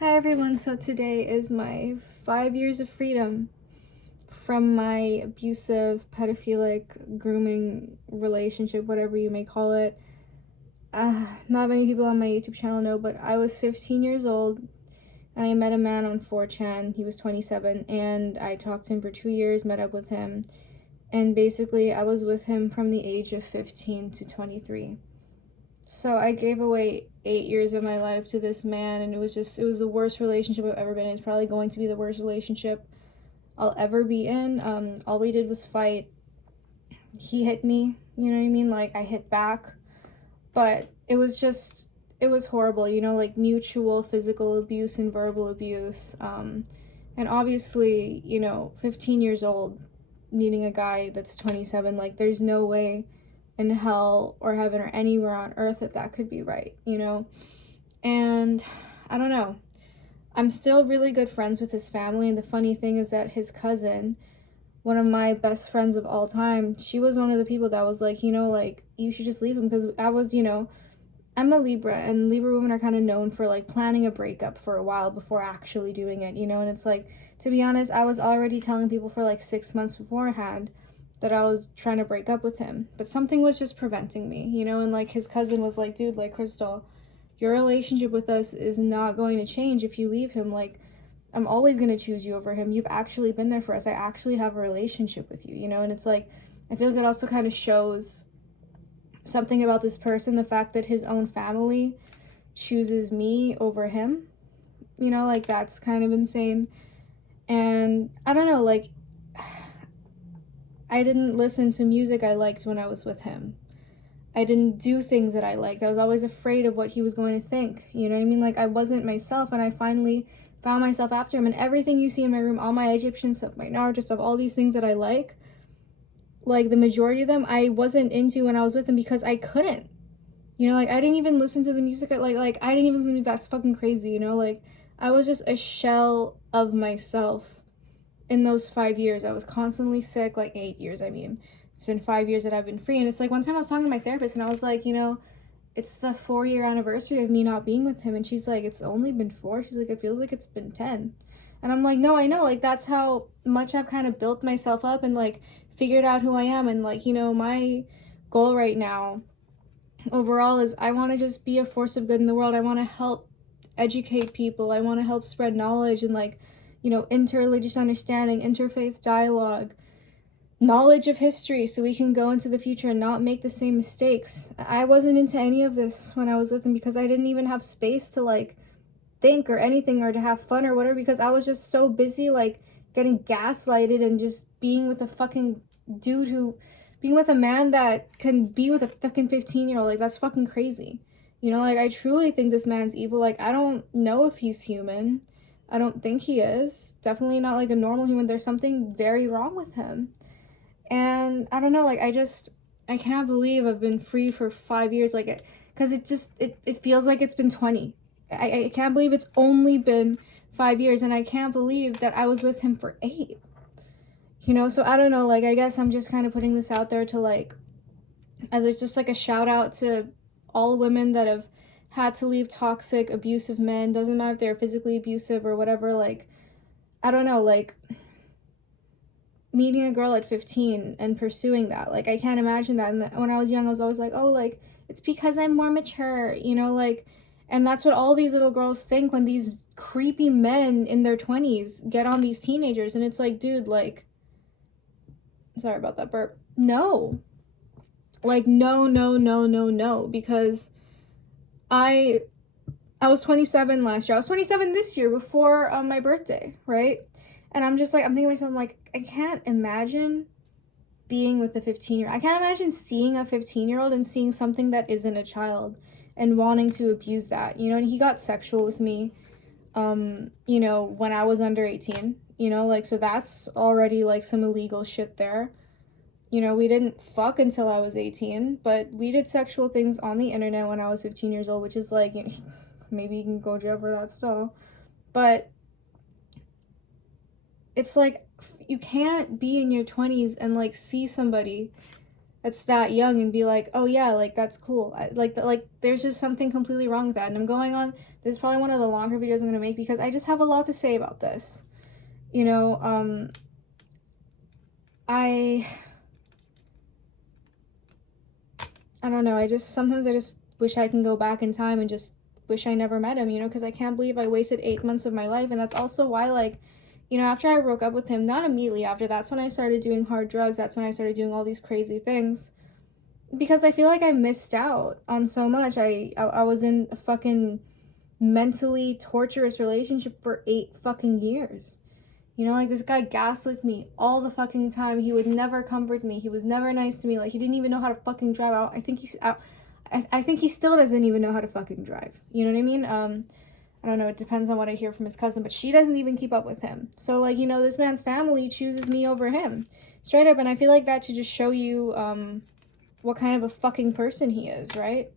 Hi everyone, so today is my 5 years of freedom from my abusive, pedophilic, grooming relationship, whatever you may call it. Not many people on my YouTube channel know, but I was 15 years old and I met a man on 4chan. He was 27 and I talked to him for 2 years, met up with him, and basically I was with him from the age of 15 to 23. So I gave away 8 years of my life to this man, and it was the worst relationship I've ever been in. It's probably going to be the worst relationship I'll ever be in. All we did was fight. He hit me, you know what I mean? Like, I hit back, but it was horrible, like mutual physical abuse and verbal abuse. And obviously, 15 years old, needing a guy that's 27, like, there's no way in hell or heaven or anywhere on earth that could be right. And I don't know. I'm still really good friends with his family, and the funny thing is that his cousin, one of my best friends of all time, she was one of the people that was like, like, you should just leave him, because I'm a Libra, and Libra women are kind of known for like planning a breakup for a while before actually doing it. And it's like, to be honest, I was already telling people for like 6 months beforehand that I was trying to break up with him, but something was just preventing me. And like his cousin was like, dude, like, Crystal, your relationship with us is not going to change if you leave him. Like, I'm always going to choose you over him. You've actually been there for us. I actually have a relationship with you. And it's like, I feel like it also kind of shows something about this person, the fact that his own family chooses me over him. Like, that's kind of insane. And I don't know, like, I didn't listen to music I liked when I was with him. I didn't do things that I liked. I was always afraid of what he was going to think. You know what I mean? Like, I wasn't myself, and I finally found myself after him. And everything you see in my room, all my Egyptian stuff, my Naruto stuff, all these things that I like the majority of them, I wasn't into when I was with him because I couldn't. Like, I didn't even listen to the music. Like I didn't even listen to music. That's fucking crazy. Like, I was just a shell of myself in those 5 years. I was constantly sick. Like, 8 years, I mean. It's been 5 years that I've been free. And it's like, one time I was talking to my therapist and I was like, it's the 4 year anniversary of me not being with him. And she's like, it's only been 4. She's like, it feels like it's been 10. And I'm like, no, I know. Like, that's how much I've kind of built myself up and like figured out who I am. And like, my goal right now overall is I want to just be a force of good in the world. I want to help educate people. I want to help spread knowledge and like, interreligious understanding, interfaith dialogue, knowledge of history, so we can go into the future and not make the same mistakes. I wasn't into any of this when I was with him because I didn't even have space to like think or anything or to have fun or whatever, because I was just so busy like getting gaslighted and just being with a fucking dude who being with a man that can be with a fucking 15-year-old. Like, that's fucking crazy. Like, I truly think this man's evil. Like, I don't know if he's human. I don't think he is. Definitely not like a normal human. There's something very wrong with him. And I don't know, like, I can't believe I've been free for 5 years, like, because it feels like it's been 20. I can't believe it's only been 5 years, and I can't believe that I was with him for 8. So I don't know, like, I guess I'm just kind of putting this out there to, like, as it's just like a shout out to all women that have had to leave toxic, abusive men. Doesn't matter if they're physically abusive or whatever. Like, I don't know, like, meeting a girl at 15 and pursuing that. Like, I can't imagine that. And when I was young, I was always like, oh, like, it's because I'm more mature, like, and that's what all these little girls think when these creepy men in their 20s get on these teenagers. And it's like, dude, like, sorry about that burp. No. Like, no, no, no, no, no. Because I was 27 last year. I was 27 this year before my birthday, right? And I'm just like, I'm thinking to myself, I'm like, I can't imagine being with a 15-year-old. I can't imagine seeing a 15-year-old and seeing something that isn't a child and wanting to abuse that, and he got sexual with me, when I was under 18, like, so that's already like some illegal shit there. We didn't fuck until I was 18, but we did sexual things on the internet when I was 15 years old, which is like, maybe you can go to jail for that still. But it's like, you can't be in your 20s and like see somebody that's that young and be like, oh yeah, like that's cool. Like there's just something completely wrong with that. And I'm going on, this is probably one of the longer videos I'm gonna make because I just have a lot to say about this. You know, I don't know, sometimes I just wish I can go back in time and just wish I never met him, you know, because I can't believe I wasted 8 months of my life. And that's also why, like, you know, after I broke up with him, not immediately after, that's when I started doing hard drugs, that's when I started doing all these crazy things. Because I feel like I missed out on so much. I was in a fucking mentally torturous relationship for 8 fucking years. You know, like, this guy gaslit me all the fucking time. He would never comfort me. He was never nice to me. Like, he didn't even know how to fucking drive. I think he still doesn't even know how to fucking drive. You know what I mean? I don't know. It depends on what I hear from his cousin, but she doesn't even keep up with him. So, like, you know, this man's family chooses me over him. Straight up. And I feel like that should just show you, what kind of a fucking person he is, right?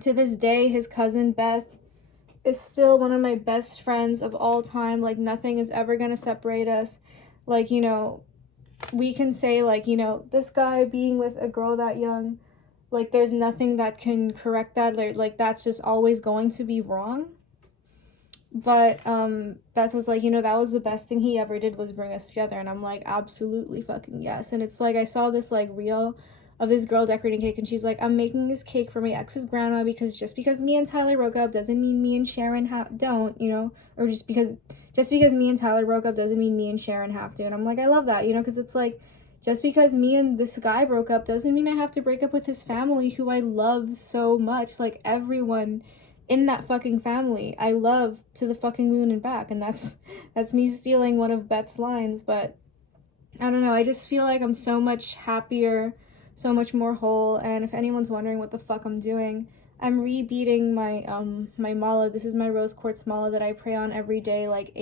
To this day, his cousin Beth is still one of my best friends of all time. Like, nothing is ever gonna separate us. Like, you know, we can say, like, you know, this guy being with a girl that young, like, there's nothing that can correct that. Like, that's just always going to be wrong. But Beth was like, you know, that was the best thing he ever did was bring us together. And I'm like, absolutely fucking yes. And it's like, I saw this like reel of this girl decorating cake, and she's like, I'm making this cake for my ex's grandma because just because me and Tyler broke up doesn't mean me and Sharon don't, you know, or just because me and Tyler broke up doesn't mean me and Sharon have to. And I'm like, I love that, you know, because it's like, just because me and this guy broke up doesn't mean I have to break up with his family, who I love so much. Like, everyone in that fucking family I love to the fucking moon and back. And that's me stealing one of Beth's lines. But I don't know, I just feel like I'm so much happier, so much more whole. And if anyone's wondering what the fuck I'm doing, I'm rebeating my my mala. This is my rose quartz mala that I pray on every day, like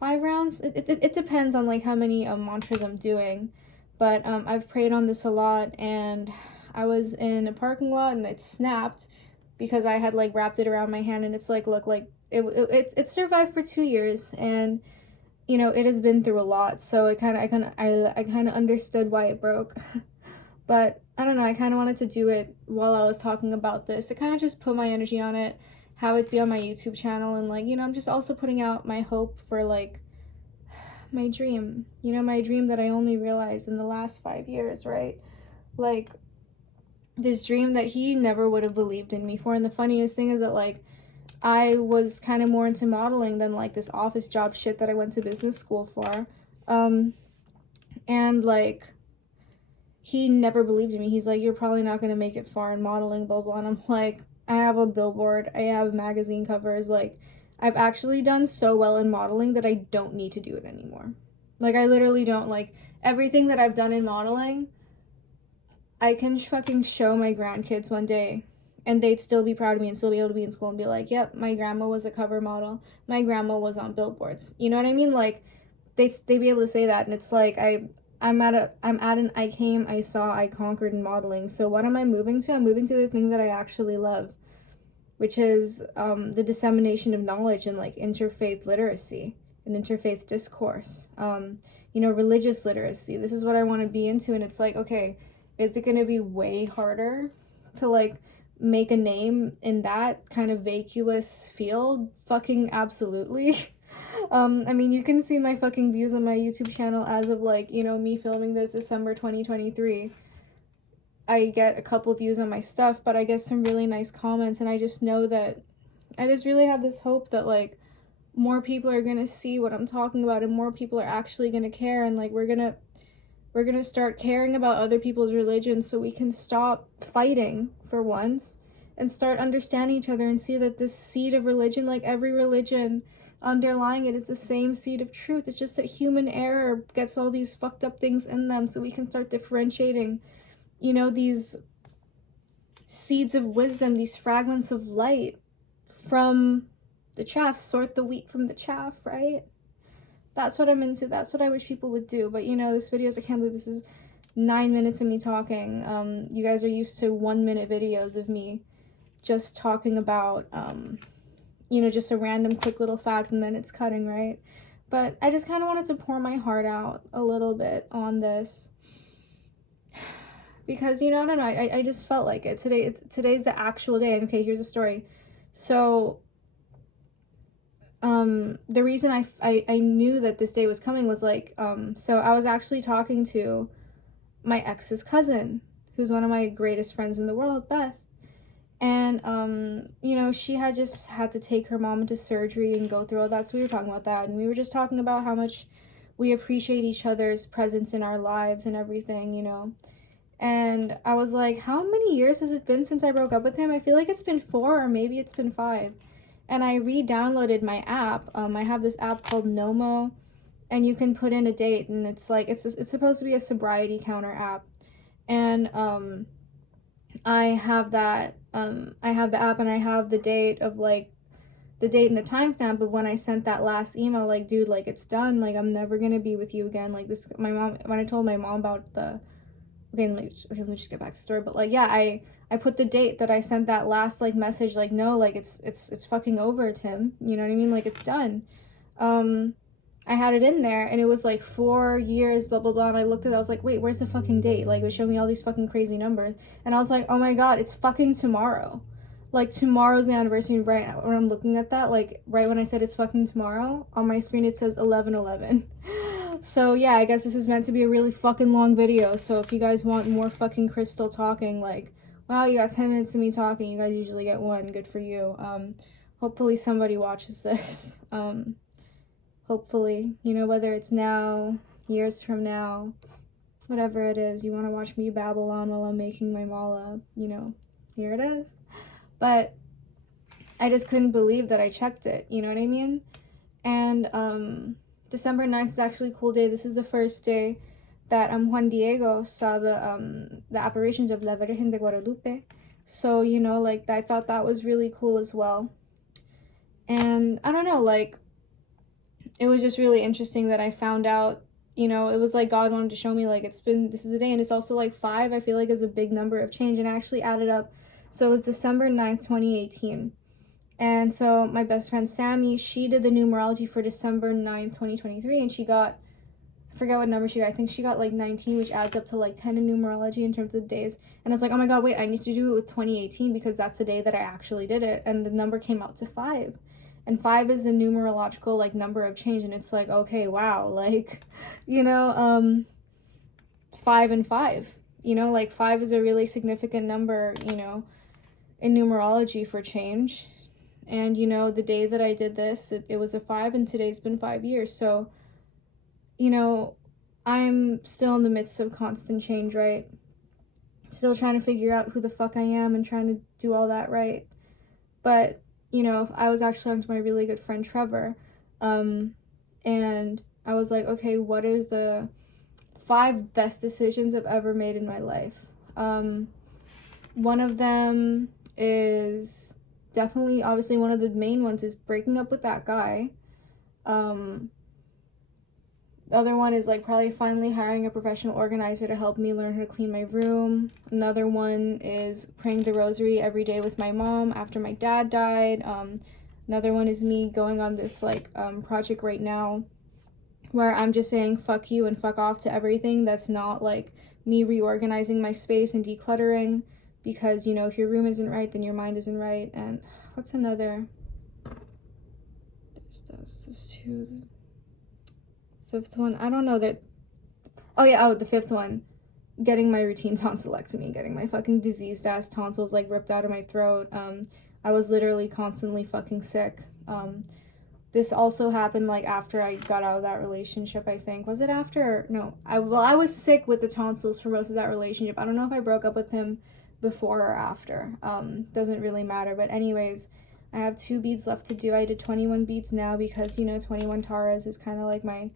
5 rounds. It depends on like how many mantras I'm doing, but I've prayed on this a lot. And I was in a parking lot and it snapped because I had like wrapped it around my hand, and it's like, look, like it survived for 2 years. And you know, it has been through a lot, so I kind of understood why it broke. But I don't know, I kind of wanted to do it while I was talking about this to kind of just put my energy on it, have it be on my YouTube channel. And like, you know, I'm just also putting out my hope for like my dream, you know, my dream that I only realized in the last 5 years, right? Like, this dream that he never would have believed in me for. And the funniest thing is that, like, I was kind of more into modeling than like this office job shit that I went to business school for. And like, he never believed in me. He's like, you're probably not going to make it far in modeling, blah, blah. And I'm like, I have a billboard, I have magazine covers. Like, I've actually done so well in modeling that I don't need to do it anymore. Like, I literally don't. Like, everything that I've done in modeling, I can fucking show my grandkids one day, and they'd still be proud of me and still be able to be in school and be like, yep, my grandma was a cover model. My grandma was on billboards. You know what I mean? Like, they'd be able to say that. And it's like, I'm at an I came, I saw, I conquered in modeling. So what am I moving to? I'm moving to the thing that I actually love, which is the dissemination of knowledge and like interfaith literacy and interfaith discourse. You know, religious literacy. This is what I want to be into. And it's like, okay, is it going to be way harder to like make a name in that kind of vacuous field? Fucking absolutely. I mean, you can see my fucking views on my YouTube channel as of like, you know, me filming this December 2023. I get a couple views on my stuff, but I get some really nice comments. And I just know that I just really have this hope that like more people are gonna see what I'm talking about, and more people are actually gonna care. And like, we're gonna start caring about other people's religions, so we can stop fighting for once and start understanding each other and see that this seed of religion, like every religion underlying it, is the same seed of truth. It's just that human error gets all these fucked up things in them, so we can start differentiating, you know, these seeds of wisdom, these fragments of light from the chaff, sort the wheat from the chaff, right? That's what I'm into. That's what I wish people would do. But, you know, this video is, I can't believe this is 9 minutes of me talking. You guys are used to 1-minute videos of me just talking about, you know, just a random quick little fact, and then it's cutting, right? But I just kind of wanted to pour my heart out a little bit on this. because, you know, I don't know, I just felt like it. Today's the actual day. Okay, here's a story. So the reason I knew that this day was coming was like, so I was actually talking to my ex's cousin, who's one of my greatest friends in the world, Beth. And you know, she had just had to take her mom into surgery and go through all that. So we were talking about that, and we were just talking about how much we appreciate each other's presence in our lives and everything, you know. And I was like, how many years has it been since I broke up with him? I feel like it's been 4, or maybe it's been 5. And I re-downloaded my app. I have this app called lmao, and you can put in a date, and it's like, it's supposed to be a sobriety counter app. And I have that, I have the app, and I have the date of like, the date and the timestamp of when I sent that last email, like, dude, like, it's done, like, I'm never gonna be with you again. Like, this, my mom, when I told my mom about the, okay, let me just get back to the story, but like, yeah, I put the date that I sent that last like message, like, no, like, it's fucking over, Tim, you know what I mean, like, it's done. I had it in there, and it was like 4 years, blah blah blah, and I looked at it, I was like, wait, where's the fucking date? Like, it was showing me all these fucking crazy numbers, and I was like, oh my god, it's fucking tomorrow. Like, tomorrow's the anniversary. Right when I'm looking at that, like, right when I said it's fucking tomorrow, on my screen it says 11/11. So yeah, I guess this is meant to be a really fucking long video. So if you guys want more fucking Crystal talking, like, wow, you got 10 minutes of me talking, you guys usually get 1, good for you. Hopefully somebody watches this. Hopefully, you know, whether it's now, years from now, whatever it is, you want to watch me babble on while I'm making my mala, you know, here it is. But I just couldn't believe that I checked it, you know what I mean? And December 9th is actually a cool day. This is the first day that Juan Diego saw the apparitions of La Virgen de Guadalupe. So, you know, like, I thought that was really cool as well. And I don't know, like, it was just really interesting that I found out, you know, it was like God wanted to show me, like, this is the day. And it's also like 5, I feel like, is a big number of change. And I actually added up. So it was December 9th, 2018. And so my best friend Sammy, she did the numerology for December 9th, 2023, and she got, I forget what number she got, I think she got like 19, which adds up to like 10 in numerology in terms of days. And I was like, oh my god, wait, I need to do it with 2018 because that's the day that I actually did it. And the number came out to 5. And 5 is the numerological, like, number of change, and it's like, okay, wow, like, you know, 5 and 5, you know, like, 5 is a really significant number, you know, in numerology for change. And, you know, the day that I did this, it was a 5, and today's been 5 years. So, you know, I'm still in the midst of constant change, right? Still trying to figure out who the fuck I am and trying to do all that right. But, you know, I was actually talking to my really good friend Trevor, and I was like, okay, what is the 5 best decisions I've ever made in my life? One of them is definitely, obviously, one of the main ones is breaking up with that guy. The other one is, like, probably finally hiring a professional organizer to help me learn how to clean my room. Another one is praying the rosary every day with my mom after my dad died. Another one is me going on this, like, project right now where I'm just saying fuck you and fuck off to everything that's not, like, me reorganizing my space and decluttering. Because, you know, if your room isn't right, then your mind isn't right. And what's another? There's 2... 5th one, I don't know that. Oh yeah, the 5th one, getting my routine tonsillectomy, getting my fucking diseased ass tonsils, like, ripped out of my throat. I was literally constantly fucking sick. This also happened, like, after I got out of that relationship, I think. Was it after? No, I was sick with the tonsils for most of that relationship. I don't know if I broke up with him before or after. Doesn't really matter. But anyways, I have 2 beads left to do. I did 21 beads now because, you know, 21 taras is kind of like my,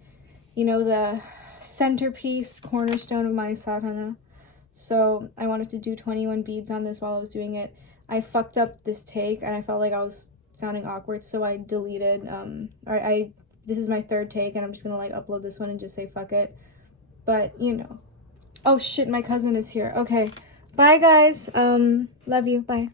you know, the centerpiece, cornerstone of my sadhana. So I wanted to do 21 beads on this while I was doing it. I fucked up this take, and I felt like I was sounding awkward, so I deleted, this is my 3rd take, and I'm just gonna, like, upload this one and just say fuck it. But, you know. Oh shit, my cousin is here. Okay. Bye, guys. Love you. Bye.